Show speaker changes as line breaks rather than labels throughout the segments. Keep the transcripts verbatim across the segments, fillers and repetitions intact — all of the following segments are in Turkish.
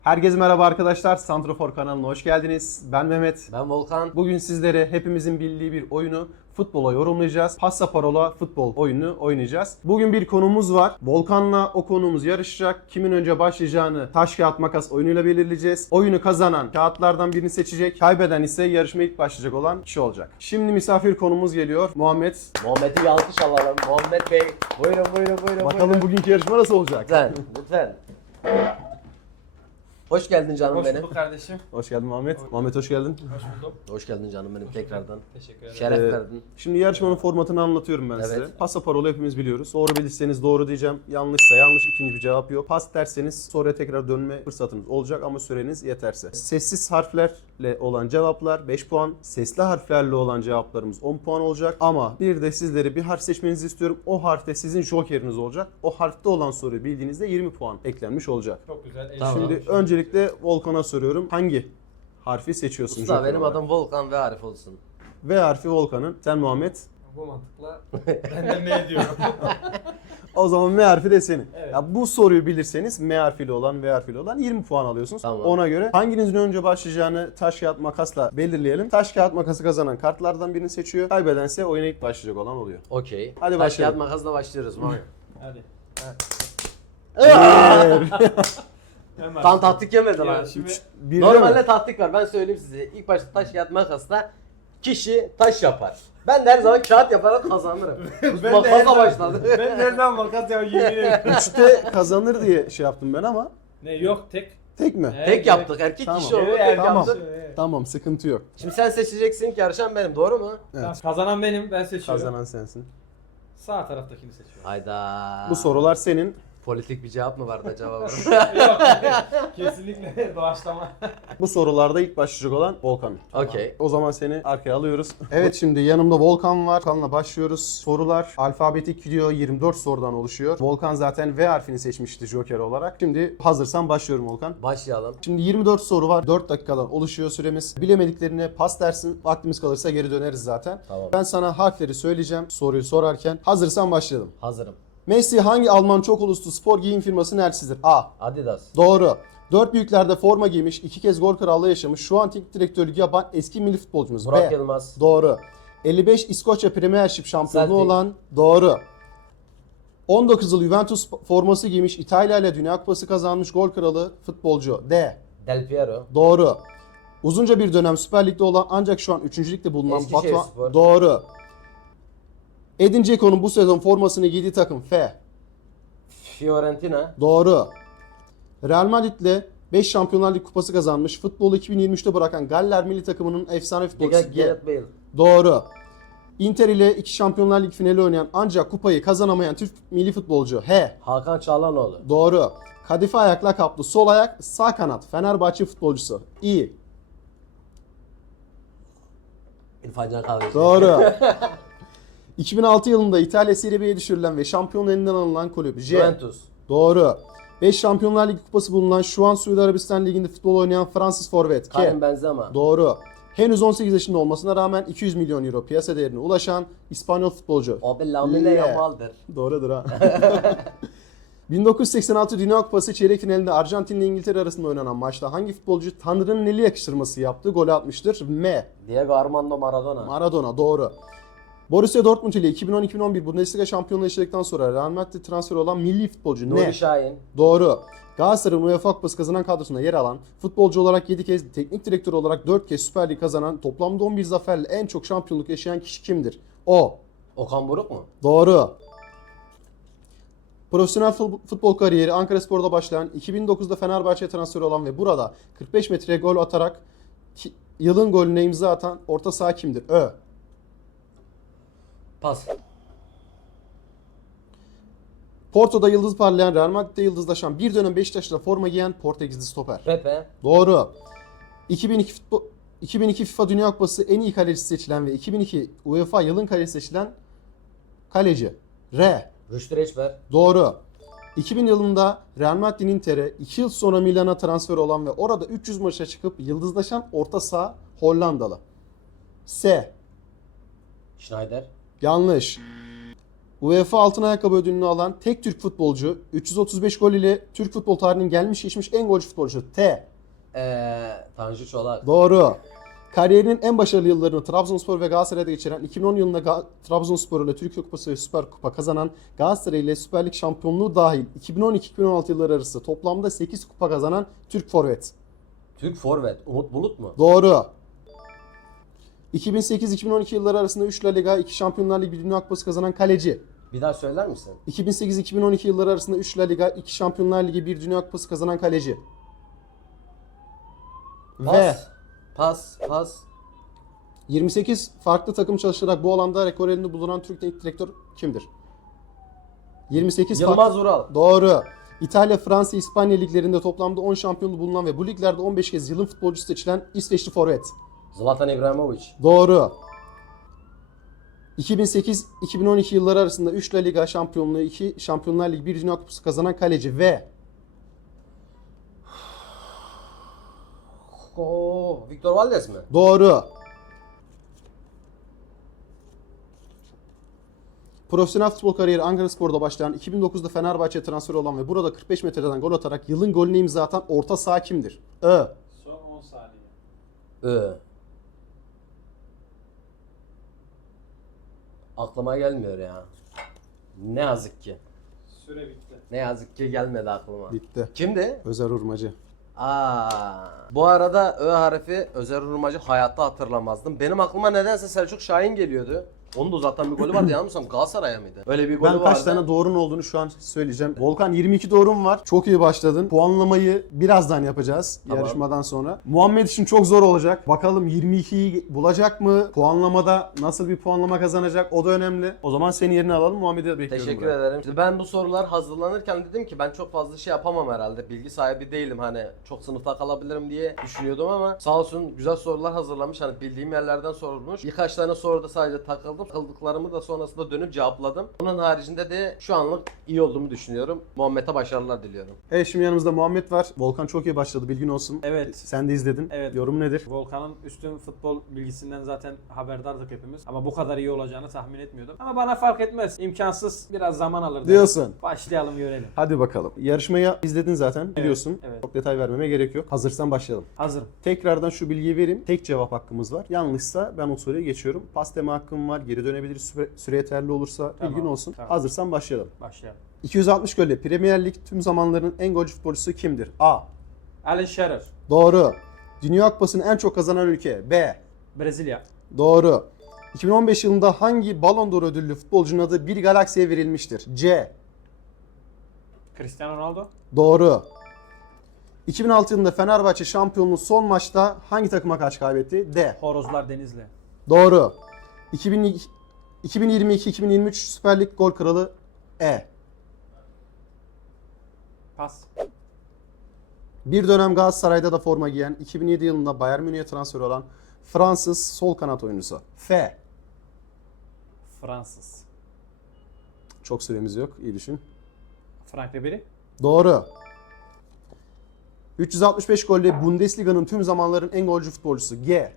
Herkese merhaba arkadaşlar. Santrofor kanalına hoş geldiniz. Ben Mehmet.
Ben Volkan.
Bugün sizlere hepimizin bildiği bir oyunu futbola yorumlayacağız. Passaparola futbol oyununu oynayacağız. Bugün bir konumuz var. Volkan'la o konuğumuz yarışacak. Kimin önce başlayacağını taş kağıt makas oyunuyla belirleyeceğiz. Oyunu kazanan kağıtlardan birini seçecek. Kaybeden ise yarışmaya ilk başlayacak olan kişi olacak. Şimdi misafir konumuz geliyor. Muhammed.
Muhammed'i bir alkış alalım. Muhammed Bey. Buyurun buyurun buyurun.
Bakalım
buyurun.
bugünkü yarışma nasıl olacak?
Lütfen. Lütfen. Hoş geldin canım
Hoş
benim.
bulduk kardeşim.
Hoş geldin Muhammed. Muhammed hoş geldin.
Hoş buldum.
Hoş geldin canım benim tekrardan.
Teşekkür ederim.
Şeref
Ee,
verdin.
Şimdi yarışmanın formatını anlatıyorum ben
Evet.
size. Passaparola hepimiz biliyoruz. Doğru bilirseniz doğru diyeceğim. Yanlışsa yanlış, ikinci bir cevap yok. Pas derseniz soruya tekrar dönme fırsatınız olacak ama süreniz yeterse. Sessiz harflerle olan cevaplar beş puan. Sesli harflerle olan cevaplarımız on puan olacak. Ama bir de sizleri bir harf seçmenizi istiyorum. O harfte sizin jokeriniz olacak. O harfte olan soruyu bildiğinizde yirmi puan eklenmiş olacak.
Çok güzel.
Tamam.
Şimdi öncelikle Volkan'a soruyorum. Hangi harfi seçiyorsun?
Usta
joker
benim
olarak?
adım Volkan ve Arif olsun.
V harfi Volkan'ın. Sen Muhammed.
Bu mantıkla ben de ne diyorum?
O zaman M harfi de senin.
Evet.
Ya bu soruyu bilirseniz M harfiyle olan, V harfiyle olan yirmi puan alıyorsunuz.
Tamam.
Ona göre hanginizin önce başlayacağını taş kağıt makasla belirleyelim. Taş kağıt makası kazanan kartlardan birini seçiyor. Kaybedense oyuna ilk başlayacak olan oluyor.
Okey.
Hadi
Taş
başlayalım.
kağıt makasla başlıyoruz. Muhammed.
Hadi. Hemen.
Tam taktik yemedi
Ya
lan.
şimdi
Bir
Normalde taktik var. Ben söyleyeyim size. İlk başta taş kağıt makasla kişi taş yapar. Ben de her zaman kağıt yaparak kazanırım.
ben de
Makasa
her zaman-
başladı.
Ben de her zaman makas ya yemin ederim.
üçte kazanır diye şey yaptım ben ama
Ne yok tek.
tek mi?
Evet,
Tek yaptık. Erkek
Tamam.
kişi oldu.
Evet,
Tek
Tamam.
yaptık.
Evet.
Tamam, sıkıntı yok.
Şimdi sen seçeceksin ki yarışan benim. Doğru mu?
Evet.
Tamam, kazanan benim. Ben seçiyorum.
Kazanan sensin.
Sağ taraftakini seçiyorum.
Hayda.
Bu sorular senin.
Politik bir cevap mı vardı acaba?
yok. Kesinlikle doğaçlama.
Bu sorularda ilk başlayacak olan Volkan.
Okey.
O zaman seni arkaya alıyoruz. Evet, şimdi yanımda Volkan var. Volkan'la başlıyoruz. Sorular alfabetik gidiyor. yirmi dört sorudan oluşuyor. Volkan zaten V harfini seçmişti joker olarak. Şimdi hazırsan başlıyorum Volkan.
Başlayalım.
Şimdi yirmi dört soru var. dört dakikadan oluşuyor süremiz. Bilemediklerine pas dersin. Vaktimiz kalırsa geri döneriz zaten.
Tamam.
Ben sana harfleri söyleyeceğim soruyu sorarken. Hazırsan başlayalım.
Hazırım.
Messi hangi Alman çok uluslu spor giyim firmasının elçisidir? A.
Adidas.
Doğru. Dört büyüklerde forma giymiş, iki kez gol krallığı yaşamış, şu an teknik direktörlük yapan eski milli futbolcumuz.
Burak
B.
Yılmaz.
Doğru. elli beş İskoçya Premiership şampiyonluğu
Celtic.
olan doğru. on dokuz yıl Juventus forması giymiş, İtalya ile Dünya Kupası kazanmış gol kralı futbolcu. D.
Del Piero.
Doğru. Uzunca bir dönem Süper Lig'de olan ancak şu an üçüncü ligde bulunan
Eskişehir
Batuhan.
Spor.
Doğru. Edin Dzeko'nun bu sezon formasını giydiği takım F.
Fiorentina.
Doğru. Real Madrid'le beş Şampiyonlar Ligi kupası kazanmış, futbolu iki bin yirmi üçte bırakan Galler milli takımının efsane futbolcusu. G.
Gareth Bale.
Doğru. Inter ile iki Şampiyonlar Ligi finali oynayan ancak kupayı kazanamayan Türk milli futbolcu. H.
Hakan Çağlanoğlu.
Doğru. Kadife ayak lakaplı sol ayak sağ kanat Fenerbahçe futbolcusu. İ.
İrfan Can Kahveci.
Doğru. iki bin altı yılında İtalya Serie B'ye düşürülen ve şampiyonluğu elinden alınan kulüp. J.
Juventus.
Doğru. beş Şampiyonlar Ligi kupası bulunan şu an Suudi Arabistan Ligi'nde futbol oynayan Fransız forvet. K.
Karim Benzema.
Doğru. Henüz on sekiz yaşında olmasına rağmen iki yüz milyon euro piyasa değerine ulaşan İspanyol futbolcu.
Abi Lamine
Le.
Yamal'dır.
Doğrudur ha. bin dokuz yüz seksen altı Dünya Kupası çeyrek finalinde Arjantin ile İngiltere arasında oynanan maçta hangi futbolcu Tanrı'nın eli yakıştırması yaptığı golü atmıştır? M.
Diego Armando Maradona.
Maradona. Doğru. Borussia Dortmund ile iki bin on iki bin on bir Bundesliga şampiyonluğu yaşadıktan sonra Real Madrid transferi olan milli futbolcu.
Nuri
Ne?
Şahin.
Doğru. Galatasaray'ın UEFA Kupası kazanan kadrosunda yer alan, futbolcu olarak yedi kez, teknik direktör olarak dört kez Süper Lig kazanan, toplamda on bir zaferle en çok şampiyonluk yaşayan kişi kimdir? O.
Okan Buruk mu?
Doğru. Profesyonel fut- futbol kariyeri Ankaraspor'da başlayan, iki bin dokuzda Fenerbahçe'ye transferi olan ve burada kırk beş metreye gol atarak ki- yılın golüne imza atan orta saha kimdir? Ö.
Pas.
Porto'da yıldız parlayan, Real Madrid'de yıldızlaşan, bir dönem Beşiktaş'ta forma giyen Portekizli stoper.
Pepe.
Doğru. iki bin iki futbol iki bin iki FIFA Dünya Kupası en iyi kalecisi seçilen ve iki bin iki UEFA yılın kalecisi seçilen kaleci. R.
Rüştü Reçber.
Doğru. iki bin yılında Real Madrid'in Inter'e, iki yıl sonra Milan'a transfer olan ve orada üç yüz maça çıkıp yıldızlaşan orta saha Hollandalı. S.
Schneider.
Yanlış. UEFA altın ayakkabı ödülünü alan tek Türk futbolcu, üç yüz otuz beş gol ile Türk futbol tarihinin gelmiş geçmiş en golcü futbolcu. T.
Eee Tanju Çolak.
Doğru. Kariyerinin en başarılı yıllarını Trabzonspor ve Galatasaray'da geçiren, iki bin on yılında Ga- Trabzonspor ile Türkiye Kupası ve Süper Kupa kazanan, Galatasaray ile Süper Lig şampiyonluğu dahil iki bin on iki iki bin on altı yılları arası toplamda sekiz kupa kazanan Türk forvet.
Türk forvet. Umut Bulut mu?
Doğru. iki bin sekiz iki bin on iki yılları arasında üç La Liga, iki Şampiyonlar Ligi, bir Dünya Kupası kazanan kaleci.
Bir daha söyler misin?
iki bin sekiz iki bin on iki yılları arasında üç La Liga, iki Şampiyonlar Ligi, bir Dünya Kupası kazanan kaleci.
Pas.
Ve
Pas. Pas.
yirmi sekiz farklı takım çalışarak bu alanda rekor elinde bulunan Türk teknik direktör kimdir? yirmi sekiz
Yılmaz
farklı...
Ural.
Doğru. İtalya, Fransa, İspanya liglerinde toplamda on şampiyonluğu bulunan ve bu liglerde on beş kez yılın futbolcusu seçilen İsveçli forvet.
Zlatan İbrahimovic.
Doğru. iki bin sekiz iki bin on iki yılları arasında üç La Liga şampiyonluğu, iki Şampiyonlar Ligi, bir Dünya Kupası kazanan kaleci ve
Oo, Victor Valdez mi?
doğru. Profesyonel futbol kariyeri Ankaraspor'da başlayan, iki bin dokuzda Fenerbahçe'ye transfer olan ve burada kırk beş metreden gol atarak yılın golünü imza atan orta saha kimdir? Ö.
Son on saniye.
Ö. Aklıma gelmiyor ya. Ne yazık ki.
Süre bitti.
Ne yazık ki gelmedi aklıma.
Bitti.
Kimdi?
Özer Urmacı.
Aa. Bu arada Ö harfi Özer Urmacı hayatta hatırlamazdım. Benim aklıma nedense Selçuk Şahin geliyordu. Onun da zaten bir golü vardı, yanılmıyorsam Galatasaray'a mıydı? Öyle bir golü
Ben
vardı.
kaç tane doğrun olduğunu şu an söyleyeceğim. Volkan yirmi iki doğrum var. Çok iyi başladın. Puanlamayı birazdan yapacağız
Tamam.
yarışmadan sonra. Muhammed için çok zor olacak. Bakalım yirmi ikiyi bulacak mı? Puanlamada nasıl bir puanlama kazanacak? O da önemli. O zaman senin yerini alalım. Muhammed'i bekliyorum.
Teşekkür
buraya.
ederim. İşte ben bu sorular hazırlanırken dedim ki ben çok fazla şey yapamam herhalde. Bilgi sahibi değilim, hani çok sınıfta kalabilirim diye düşünüyordum ama sağ olsun güzel sorular hazırlamış. Hani bildiğim yerlerden sorulmuş. Birkaç tane soruda sadece takıldım. Takıldıklarımı da sonrasında dönüp cevapladım. Onun haricinde de şu anlık iyi olduğumu düşünüyorum. Muhammed'e başarılar diliyorum.
Evet, şimdi yanımızda Muhammed var. Volkan çok iyi başladı, bilgin olsun.
Evet.
Sen de izledin.
Evet.
Yorum nedir?
Volkan'ın üstün futbol bilgisinden zaten haberdardık hepimiz. Ama bu kadar iyi olacağını tahmin etmiyordum. Ama bana fark etmez. İmkansız, biraz zaman alır.
Diyorsun.
Başlayalım, görelim.
Hadi bakalım. Yarışmayı izledin zaten, biliyorsun.
evet.
Çok detay vermeme gerek yok. Hazırsan başlayalım.
Hazırım.
Tekrardan şu bilgiyi vereyim. Tek cevap hakkımız var. Yanlışsa ben o soruya geçiyorum. Pas deme hakkım var. Geri dönebiliriz. Süre, süre yeterli olursa
Tamam,
bilgin olsun.
tamam.
Hazırsan başlayalım.
Başlayalım.
iki yüz altmış golle Premier Lig tüm zamanların en golcü futbolcusu kimdir? A.
Alan Shearer.
Doğru. Dünya Kupası'nı en çok kazanan ülke. B.
Brezilya.
Doğru. iki bin on beş yılında hangi Ballon d'Or ödüllü futbolcunun adı bir galaksiye verilmiştir? C.
Cristiano Ronaldo.
Doğru. iki bin altı yılında Fenerbahçe şampiyonluğu son maçta hangi takıma karşı kaybetti? D.
Horozlar Denizli.
Doğru. iki bin iki bin yirmi iki iki bin yirmi üç Süper Lig gol kralı E.
Pas.
Bir dönem Galatasaray'da da forma giyen, iki bin yedi yılında Bayern Münih'e transfer olan Fransız sol kanat oyuncusu. F.
Fransız.
Çok süremiz yok. İyi düşün.
Frank Ribery.
Doğru. üç yüz altmış beş golle Bundesliga'nın tüm zamanların en golcü futbolcusu. G.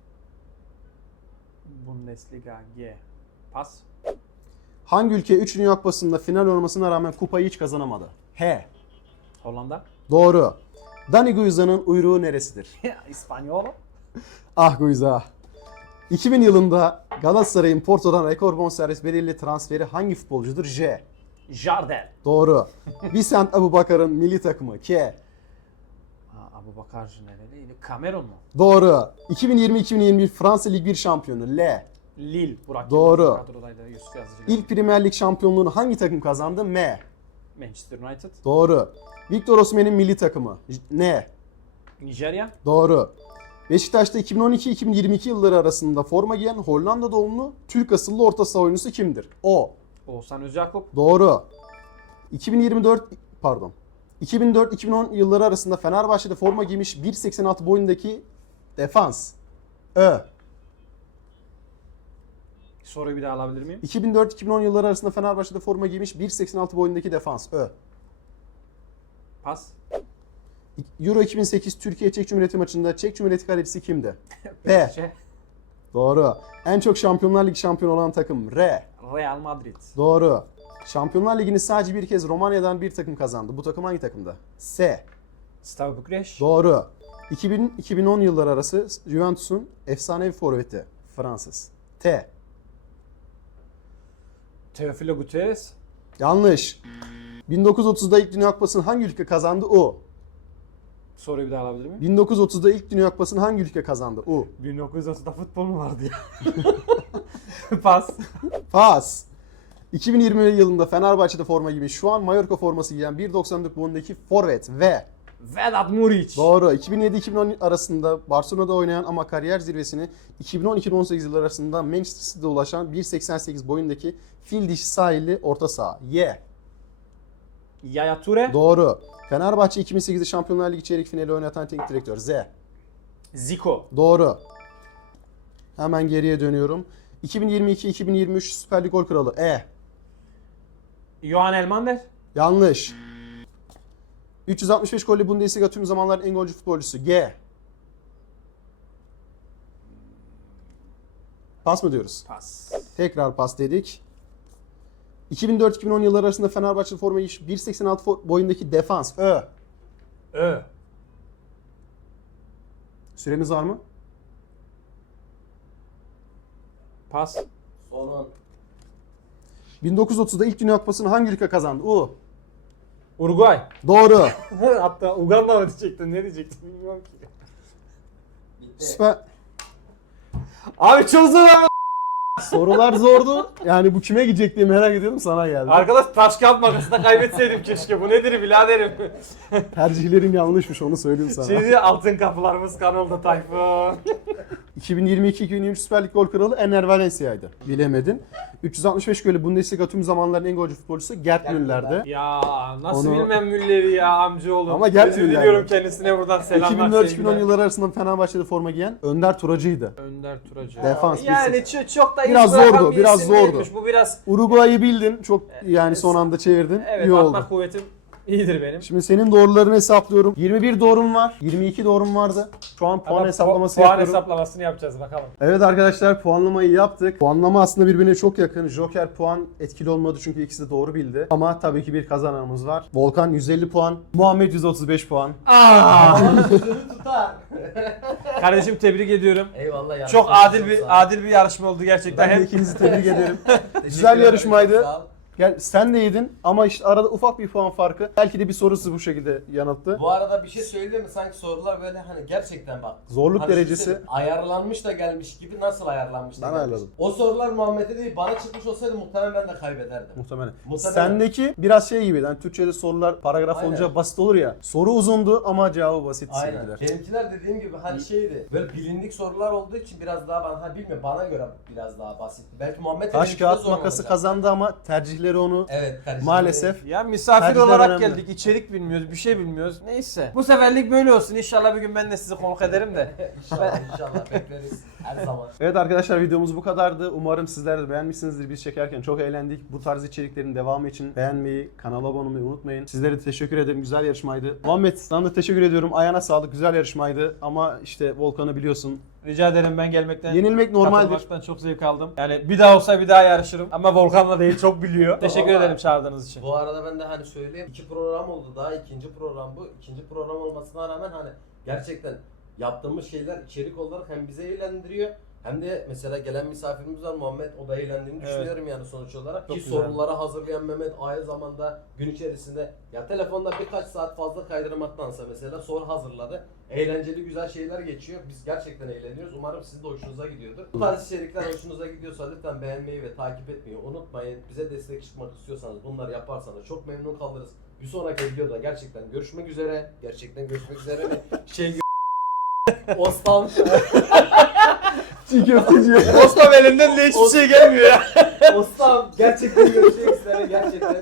Bundesliga. G. Pas.
Hangi ülke üç Dünya Kupası'nda final olmasına rağmen kupayı hiç kazanamadı? H.
Hollanda.
Doğru. Dani Guiza'nın uyruğu neresidir?
İspanyol.
Ah Guiza. iki bin yılında Galatasaray'ın Porto'dan rekor bonservis bedeliyle transferi hangi futbolcudur? J.
Jardel.
Doğru. Vicent Abubakar'ın milli takımı. K.
Abu Bakar nereliydi? Cameron mu?
Doğru. iki bin yirmi iki bin yirmi bir Fransa Lig bir şampiyonu. L.
Lille. Burak
Doğru.
Yılmaz kadrodaydı, Yusuf Yazıcı.
İlk Premier Lig şampiyonluğunu hangi takım kazandı? M.
Manchester United.
Doğru. Victor Osimhen'in milli takımı. J- N.
Nijerya.
Doğru. Beşiktaş'ta iki bin on iki iki bin yirmi iki yılları arasında forma giyen Hollanda doğumlu Türk asıllı orta saha oyuncusu kimdir? O.
Oğuzhan Özyakup.
Doğru. iki bin yirmi dört pardon. iki bin dört iki bin on yılları arasında Fenerbahçe'de forma giymiş bir seksen altı boyundaki defans. Ö.
Soruyu bir daha alabilir miyim?
iki bin dört iki bin on yılları arasında Fenerbahçe'de forma giymiş bir seksen altı boyundaki defans. Ö.
Pas.
Euro iki bin sekiz Türkiye Çek Cumhuriyeti maçında Çek Cumhuriyeti kalecisi kimdi? P.
Şey,
Doğru. En çok Şampiyonlar Ligi şampiyonu olan takım. R.
Real Madrid.
Doğru. Şampiyonlar Ligi'ni sadece bir kez Romanya'dan bir takım kazandı. Bu takım hangi takımda? S.
Steaua Bükreş.
Doğru. iki bin iki bin on yılları arası Juventus'un efsanevi forveti Fransız. T.
Teofilo Gutierrez.
Yanlış. bin dokuz yüz otuzda ilk Dünya Kupası'nı hangi ülke kazandı? U.
Soruyu bir daha alabilir miyim?
bin dokuz yüz otuzda ilk Dünya Kupası'nı hangi ülke kazandı? U.
bin dokuz yüz otuzda futbol mu vardı ya? Pas.
Pas. iki bin yirmi yılında Fenerbahçe'de forma giymiş, şu an Mallorca forması giyen bir doksan dört boyundaki forvet ve
Vedat Muriç.
doğru. iki bin yedi iki bin on arasında Barcelona'da oynayan ama kariyer zirvesini iki bin on iki bin on sekiz yılları arasında Manchester City'de ulaşan bir seksen sekiz boyundaki fil dişi sahilli orta saha. Y.
Yaya Toure.
Doğru. Fenerbahçe iki bin sekizde Şampiyonlar Ligi çeyrek finali oynatan teknik direktör. Z.
Zico.
Doğru. Hemen geriye dönüyorum. iki bin yirmi iki iki bin yirmi üç Süper Lig gol kralı. E.
Johan Elmander.
Yanlış. üç yüz altmış beş golle Bundesliga tüm zamanların en golcü futbolcusu. G. Pas mı diyoruz?
Pas.
Tekrar pas dedik. iki bin dört iki bin on yılları arasında Fenerbahçe forma giymiş bir seksen altı fo- boyundaki defans. Ö.
Ö.
Süremiz var mı?
Pas.
Son
bin dokuz yüz otuzda ilk Dünya Kupası'nı hangi ülke kazandı? U.
Uruguay.
Doğru.
Hatta Uganda mı diyecektin? Ne diyecektin bilmiyorum ki.
bitti.
Süper.
Abi çok zor ama.
Sorular zordu. Yani bu kime gidecek diye merak ediyordum, sana geldi.
Arkadaş taş kağıt makasında kaybetseydim keşke. Bu nedir biraderim?
Tercihlerin yanlışmış, onu söyleyeyim sana.
Şimdi altın kapılarımız kanalda Tayfun.
iki bin yirmi iki iki bin yirmi üç Süper Lig gol kralı Enner Valencia'ydı. Bilemedin. üç yüz altmış beş golle Bundesliga tüm zamanların en golcü futbolcusu Gerd Müller'di.
Ya nasıl
Onu-
bilmem Müller'i ya amcaoğlum.
Ama gerçekten
Özür
yani.
diliyorum kendisine buradan selamlar
iki bin dört iki bin on
sevgiler.
yılları arasında Fenerbahçe'de forma giyen Önder Turacı'ydı.
Önder Turacı.
Defans,
Yani
bir
ç- çok da
Biraz
iz bırakan
zordu,
bir
biraz
isim
zordu.
değilmiş. Bu biraz
Uruguay'ı bildin. Çok yani son anda çevirdin.
evet
İyi
atma
oldu.
kuvvetim iyidir benim.
Şimdi senin doğrularını hesaplıyorum. yirmi bir doğrum var. yirmi iki doğrum vardı. Şu an puan
Ama
hesaplaması
puan
yapıyorum.
hesaplamasını yapacağız bakalım.
Evet arkadaşlar, puanlamayı yaptık. Puanlama aslında birbirine çok yakın. Joker puan etkili olmadı çünkü ikisi de doğru bildi. Ama tabii ki bir kazananımız var. Volkan yüz elli puan, Muhammed yüz otuz beş puan.
Aa!
Ama sözünü tutar.
Kardeşim tebrik ediyorum.
Eyvallah ya.
Çok adil bir adil bir yarışma oldu gerçekten.
Ben de
Hem
ikinizi tebrik ederim.
Teşekkür
Güzel
ederim,
yarışmaydı.
çok sağ ol.
Gel, sen de yedin ama işte arada ufak bir puan farkı. Belki de bir sorusu bu şekilde yanılttı.
Bu arada bir şey söyleyeyim mi? Sanki sorular böyle hani gerçekten bak.
Zorluk
Hani
derecesi.
düşünsene, ayarlanmış da gelmiş gibi, nasıl ayarlanmış da
Ben
gelmiş.
ayarladım.
O sorular Muhammed'e değil bana çıkmış olsaydı muhtemelen ben de kaybederdim.
Muhtemelen.
Muhtemelen.
Sendeki biraz şey gibi. Yani Türkçe'de sorular paragraf
Aynen.
olunca basit olur ya. Soru uzundu ama cevabı basit
Aynen.
sevgiler.
Benimkiler dediğim gibi hani şeydi. Böyle bilindik sorular olduğu için biraz daha ben hani bilmiyorum, bana göre biraz daha basitti. Belki Muhammed de
Taş
benimki de
kağıt
zor
makası
olacak.
kazandı ama tercihleri onu
Evet kardeşim.
maalesef.
ya misafir
Tercihler
olarak
önemli.
geldik. İçerik bilmiyoruz, bir şey bilmiyoruz. Neyse. Bu seferlik böyle olsun. İnşallah bir gün ben de sizi konuk ederim de.
İnşallah inşallah bekleriz her zaman.
Evet arkadaşlar, videomuz bu kadardı. Umarım sizler de beğenmişsinizdir. Biz çekerken çok eğlendik. Bu tarz içeriklerin devamı için beğenmeyi, kanala abone olmayı unutmayın. Sizlere de teşekkür ederim. Güzel yarışmaydı. Muhammed, sana da teşekkür ediyorum. Ayağına sağlık. Güzel yarışmaydı. Ama işte Volkan'ı biliyorsun.
Rica ederim, ben gelmekten
Yenilmek normaldir.
katılmaktan çok zevk aldım. Yani bir daha olsa bir daha yarışırım. Ama Volkan'la değil, çok biliyor. Teşekkür
Vallahi.
ederim çağırdığınız için.
Bu arada ben de hani söyleyeyim, iki program oldu daha, ikinci program bu. İkinci program olmasına rağmen hani gerçekten yaptığımız şeyler içerik olarak hem bize eğlendiriyor hem de mesela gelen misafirimiz var Muhammed, o da eğlendiğini
Evet.
düşünüyorum yani sonuç olarak.
Çok
Ki
güzel.
soruları hazırlayan Mehmet aynı zamanda gün içerisinde ya telefonda birkaç saat fazla kaydırmaktansa mesela soru hazırladı. Eğlenceli güzel şeyler geçiyor. Biz gerçekten eğleniyoruz. Umarım sizin de hoşunuza gidiyordur. Bu tarz içerikler hoşunuza gidiyorsa lütfen beğenmeyi ve takip etmeyi unutmayın. Bize destek çıkmak istiyorsanız bunları yaparsanız çok memnun kalırız. Bir sonraki videoda gerçekten görüşmek üzere. Gerçekten görüşmek üzere mi? Şey Ostam.
Çiğ köfteci.
Osman elinden de hiçbir şey gelmiyor ya.
Ostam. Gerçekten görüşmek üzere. Gerçekten.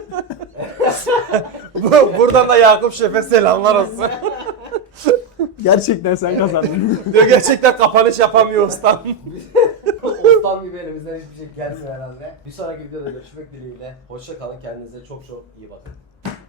Bu- Buradan da Yakup Şef'e selamlar olsun.
Gerçekten sen kazandın.
Diyor gerçekten kapanış yapamıyor Osman.
Ostam gibi elimizden hiçbir şey gelmiyor herhalde. Bir sonraki videoda görüşmek dileğiyle. Hoşça kalın. Kendinize çok çok iyi bakın.